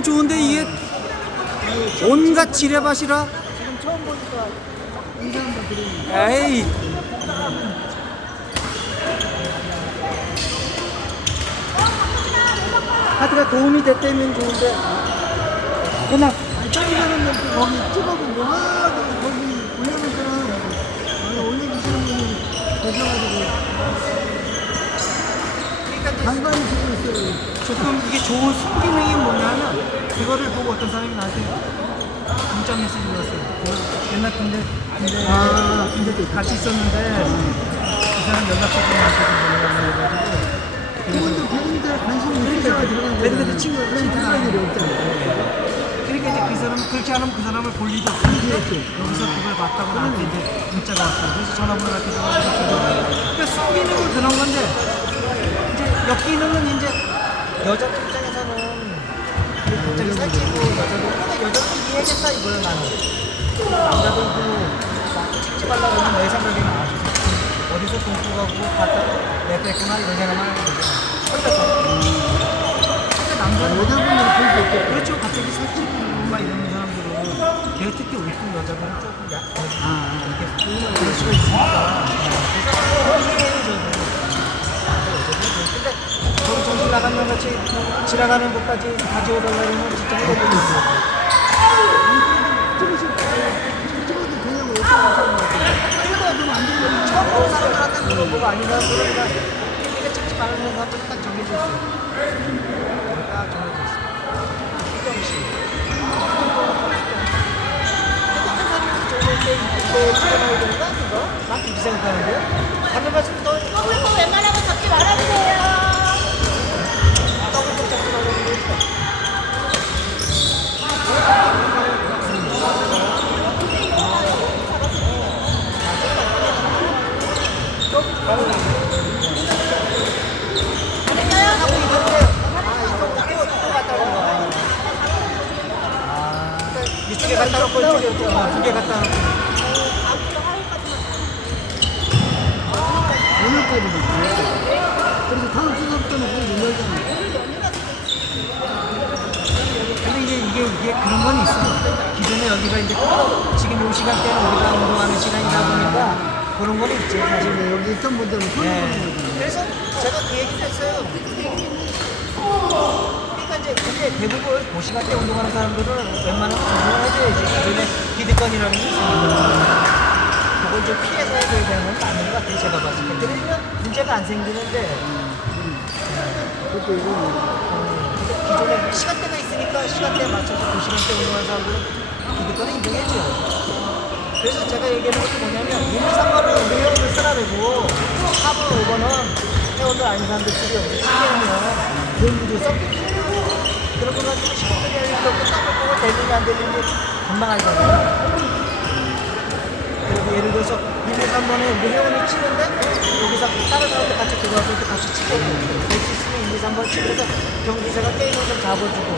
거 좋은데 이게 온갖 지뢰밭이라. 지금 처음 보니까 인사 한번 드리는 에이. 카드가 도움이 됐다면 좋은데. 아니 다른 사람들 거기 찍어보고 와 거기 올려놓잖아 올려주시는 분이 계셔가지고 간간히 보고 있어요 조금 이게 좋은 순기능이 뭐냐면 그거를 보고 어떤 사람이 나한테 문자 메시지 왔어요. 그 옛날 군대 군대 아. 군대 때 같이 있었는데 그 사람 연락처 좀 나한테 해가지고 그분도 그분들 관심이 있으셔가 들어간 거예요 그 친구- 친구 들어간 일이 없잖아요 그러니까 이제 그 사람 그렇게 하면 그 사람을 볼 리도 없고 여기서 그걸 봤다고 나한테 이제 문자가 왔어요. 그래서 전화번호 같은 거 가지고 그러니까 순기능은 그런 건데 역기능은 이제 여자 입장에서는 갑자기 살찌고 여자도 근데 여자도 이해하겠다 이거예요 나는. 남자들도 막 찍지 말라고 하면 내 생각에 나와서 어디서 동포 가고 갔다 내뺐구나 이런 생각만 하는 거죠 혼자서. 근데 남자는 여자분들은 볼수 있겠죠 그렇죠. 갑자기 살찌고 막 이러는 사람들은 내가 특히 웃긴 여자분은 조금 약, 아, 이렇게 그럴 수가 있으니까. 같이 지나가는 것까지 가져오달라 면 진짜 해보고 있어요. 사람들한테 물어보고 아닌 사람들은 이게 찍지 말라는 사람들은 딱 정해져 있어요. 딱 정해져 있어요. 희정 씨. 핸드폰 사진 찍을 때 이때 찍어놔야 되는 거야, 그거? 난 그렇게 생각하는데? 다른 말씀 또 이거 웬만하면 잡지 말아주세요. 떡을 좀 잡지 말고 그러지. 하고 있는데 아 이거 또 이거 갖다 놓은 거야. 아 이쪽에 갖다 놓고 이쪽에 두 개 갖다 놓고. 오늘까지는 그래서 다음 주부터는 문못 열잖아요 근데 이제 이게 이게 그런 건 있어. 기존에 여기가 이제 지금 이 시간대는 우리가 운동하는 시간이다 보니까 그런 건 있지 사실. 근데 여기 있던 분들은 손을 네. 그래서 제가 그 얘기를 했어요. 그러니까 이제 근데 대부분 그 시간대 운동하는 사람들은 웬만하면. 기존에 기득권이라는 게 있으니까. 그걸 좀 피해서 해줘야 되는 건 맞는 것 같아요. 제가 봤을 때. 그러면 문제가 안 생기는데 그것도 이거는 근데 기존에 시간대가 있으니까 시간대에 맞춰서 그 시간대 운동하는 사람들은 기득권을 인정해줘요. 그래서 제가 얘기하는 것도 뭐냐면 1, 2, 3번은 우리 회원들 쓰라고 4번, 5번은 회원들 아닌 사람들끼리 여기서 치게하면 돈도 섞이고 그러고 가지고 시간들이 하려고 떡을 보고 되는지 안 되는지 금방 알잖아요. 그리고 예를 들어서 1, 2, 3번에 우리 회원이 치는데 여기서 다른 사람들 같이 들어와서 또 같이 치고 될수 있으면 1, 2, 3번 치고 해서 경기사가 게임을 좀 잡아주고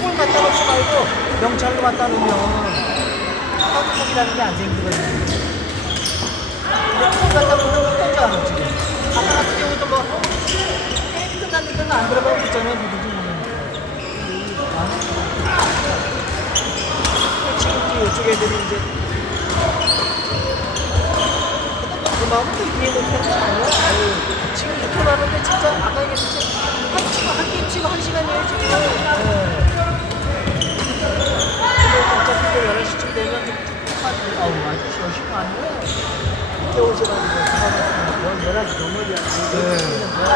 공을 갖다 놓지 말고 명찰로 갖다 놓으면 떡국이라는 게 안 생기거든요. 근데 공을 갖다 놓으면 어떤지 알아 지금. 아까 같은 경우도 뭐 게임이 끝났는데도 안 들어가고 있잖아요. 누구지 지금 이쪽 애들이 이제 그또 이해 못하는 거 아니야? 아유, 지금 이렇게 하는데 진짜 아까 얘기했듯이 한 치고 한 게임 치고 한 시간이에요 지금. 네. 근데 어차피 또 11시쯤 되면 좀 푹푹하지. 아우, 아주 열심히 안 해. 늦게 오셔가지고 11시 넘어야 네.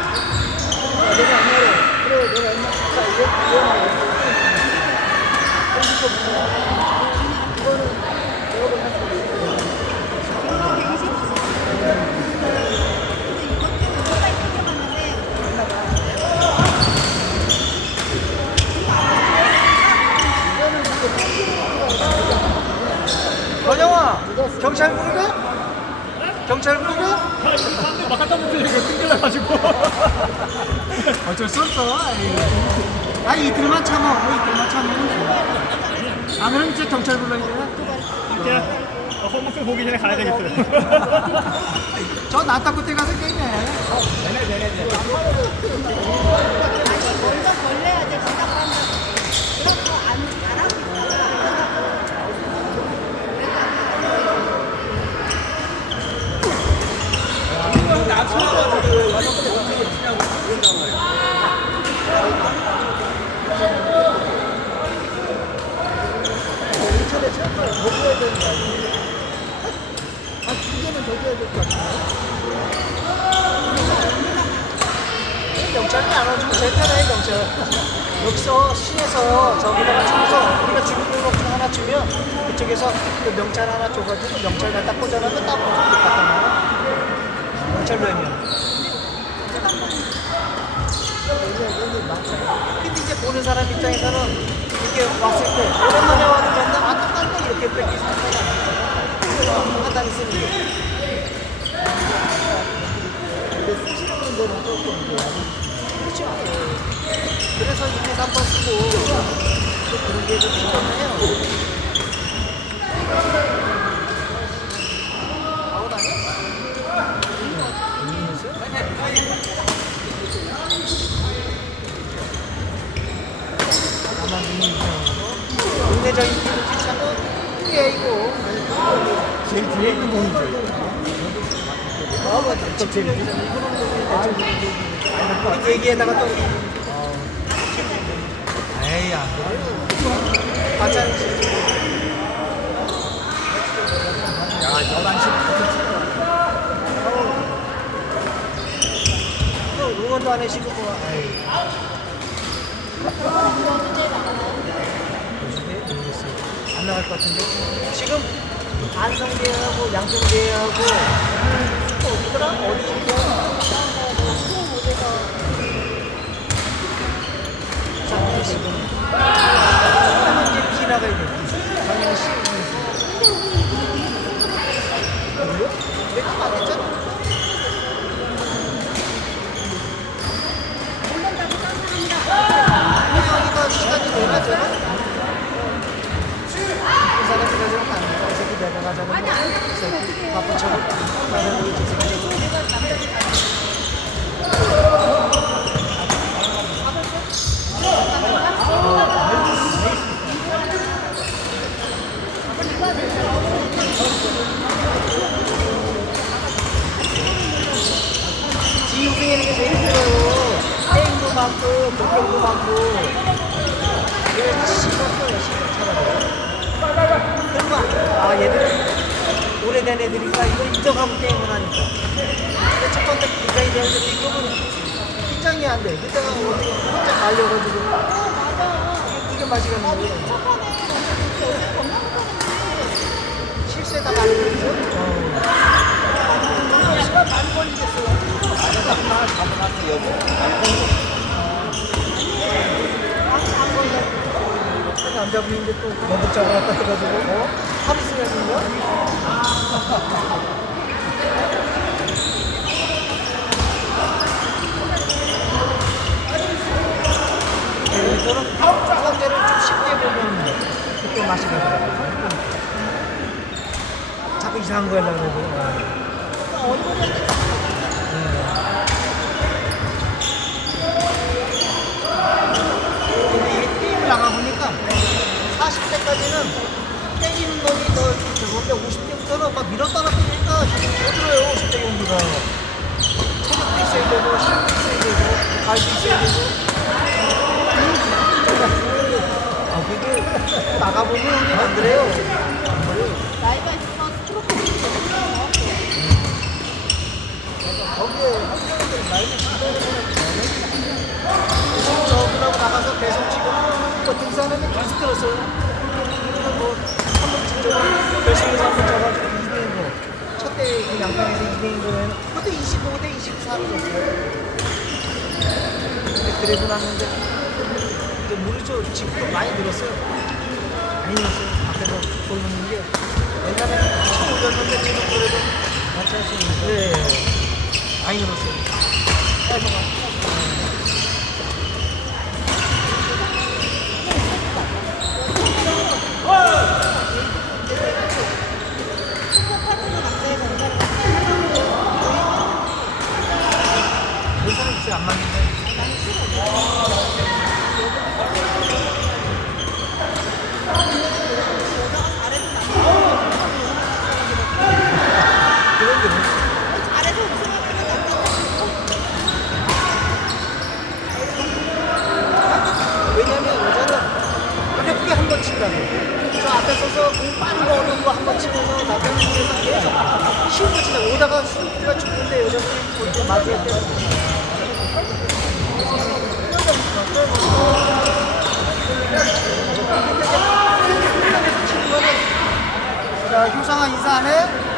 내가 옛날에 그래 내가 옛날에 자 이거 이거 말이야 이거는 내가 보는 권영아, 경찰 부르게? 경찰 부르게? 막 갖다 놓으니까 튕겨나가지고 어쩔 수 없어. 아이. 아 이틀만 참아. 이틀만 참으면 돼. 안 그러면 진짜 경찰 불러야 돼. 이제 홈모크 보기 전에 가야 되겠어요. 저 나타고 때 가서 게임해. 먼저 걸려야 돼. 부탁한다. 그런 거안안 하고 있다가 차례 체육관 더 줘야 되는 거 아니에요? 한두 개는 더 줘야 될 것 같아요. 경찰이 안 와주면 제일 편해 경찰. 여기서 시에서 저기다가 쳐서 우리가 주민등록증 하나 주면 그쪽에서 그 명찰 하나 줘가지고 명찰 갖다 꽂아놔도 따로 갖다 놔. 명찰로 하면. 근데 이제 보는 사람 입장에서는 이렇게 왔을 때 오랜만에 와도 맨날 아 똑같네 이렇게 뺏기 생각이 판단이 쓰는 게 근데 쓰시는 분들은 조금 이제 그렇죠 그래서 이렇게 한번 쓰고 또 그런 게좀 필요해요 국내적인 이거 제일 뒤에 있는 공이죠 아 맞아 저 제일 뒤에 얘기에다가 또 에이 안 그래요 과찬 야 11시 또 응원도 안 해시고 안 나갈 것 같은데? 지금 안성대하고 양평대하고. 또 어디더라 어디 자 지금 이제 비 나가야 돼 작년에 시 뭐요? 내가 안 했잖아 여기가 시간이 내가 잖아 이 사람이 가져가면 안 돼. 이 새끼 내가 가져가면 이 새끼 차라리. 그리고, 아, 얘들은 오래된 애들이니까 이걸 인정하고 게임을 하니까. 근데 첫 번째 긴장이 되는데 지금은 긴장이 안 돼. 그때가 어떻게 혼자 말려가지고. 이게, 거예요. 실세다 거죠? 어. 시간 많이 걸리겠어요. 남자분인데 또 연극장을 갖다 해가지고 어? 하루 쓰면은요? 네, 저는 상대를 좀 쉽게 보면 그때 맛이 나더라고요. 자꾸 이상한 거 하려고 그러고. 근데 이 게임 나가보니까 40대까지는 때리는 놈이 더 좋은데 50대 부터는 막 밀었다가 때리니까 못 들어요 50대 경기가. 체력도 있어야 되고 힘도 있어야 되고 발도 있어야 되고. 아 그게 나가보면 안 그래요? 안 그래요 나이가 있으면 스트로크 거기에 한국인들 나이를 지도하는 지금 저분하고 나가서 계속 지금 뭐 등산하면 계속 들었어요. 뭐 결승에서 한번 져가지고 2대인 거. 첫대 그 양평에서 2대인 거에는 그때 25대 24로 졌어요. 근데 그래도 났는데 이제 모르죠. 지금도 많이 늘었어요. 많이 늘었어요. 앞에서 보이는 게 옛날에는 처음 올렸는데 지금 그래도 같이 할수 있는 네. 많이 늘었어요. 짧아가. 있다고. 저 앞에 서서 공 빠른 거 어려운 거 한 번 치면서 남편을 위해서 계속 쉬운 거 치다 오다가 수비가 죽는데 여자분이 볼때 마주할 때 인사 안